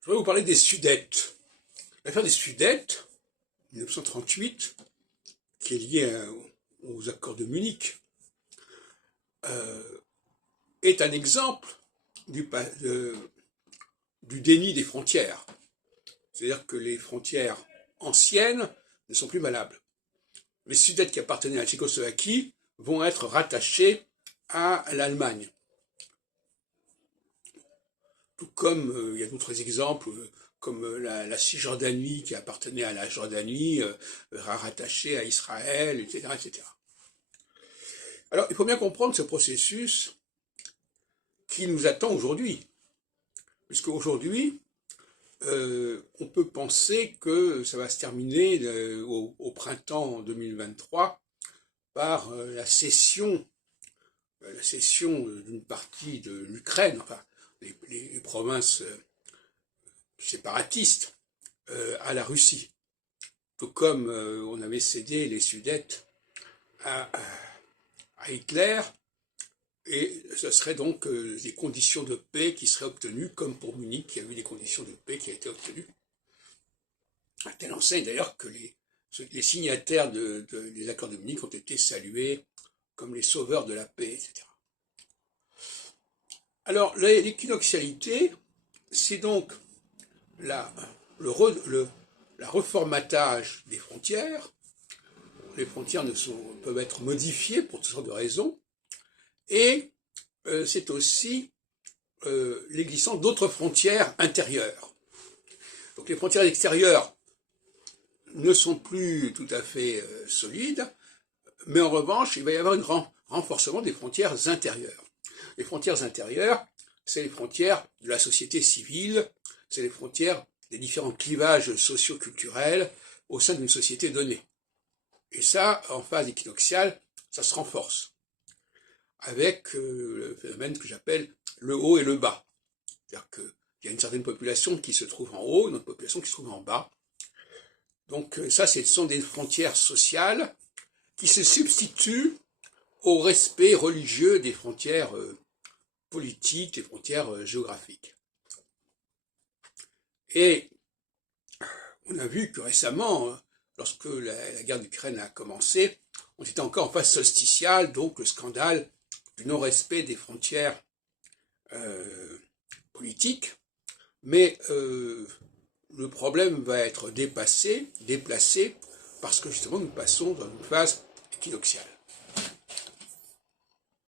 Je voudrais vous parler des Sudètes. L'affaire des Sudètes, 1938, qui est liée aux accords de Munich, est un exemple du déni des frontières. C'est-à-dire que les frontières anciennes ne sont plus valables. Les Sudètes qui appartenaient à la Tchécoslovaquie vont être rattachés à l'Allemagne. Tout comme il y a d'autres exemples, comme la Cisjordanie qui appartenait à la Jordanie, rattachée à Israël, etc., etc. Alors, il faut bien comprendre ce processus qui nous attend aujourd'hui. Puisque aujourd'hui, on peut penser que ça va se terminer au printemps 2023 par la cession d'une partie de l'Ukraine, enfin les provinces séparatistes, à la Russie. Tout comme on avait cédé les Sudètes à Hitler, et ce serait donc des conditions de paix qui seraient obtenues, comme pour Munich, il y a eu des conditions de paix qui ont été obtenues. À telle enseigne d'ailleurs que les signataires des accords de Munich ont été salués comme les sauveurs de la paix, etc. Alors, l'équinoxialité, c'est donc le reformatage des frontières. Les frontières peuvent être modifiées pour toutes sortes de raisons. Et c'est aussi l'existence d'autres frontières intérieures. Donc les frontières extérieures ne sont plus tout à fait solides, mais en revanche, il va y avoir un renforcement des frontières intérieures. Les frontières intérieures, c'est les frontières de la société civile, c'est les frontières des différents clivages socio-culturels au sein d'une société donnée. Et ça, en phase équinoxiale, ça se renforce, avec le phénomène que j'appelle le haut et le bas. C'est-à-dire qu'il y a une certaine population qui se trouve en haut, une autre population qui se trouve en bas. Donc ça, ce sont des frontières sociales qui se substituent au respect religieux des frontières politiques, des frontières géographiques. Et on a vu que récemment, lorsque la guerre d'Ukraine a commencé, on était encore en phase solsticiale, donc le scandale du non-respect des frontières politiques, mais le problème va être déplacé, parce que justement nous passons dans une phase équinoxiale.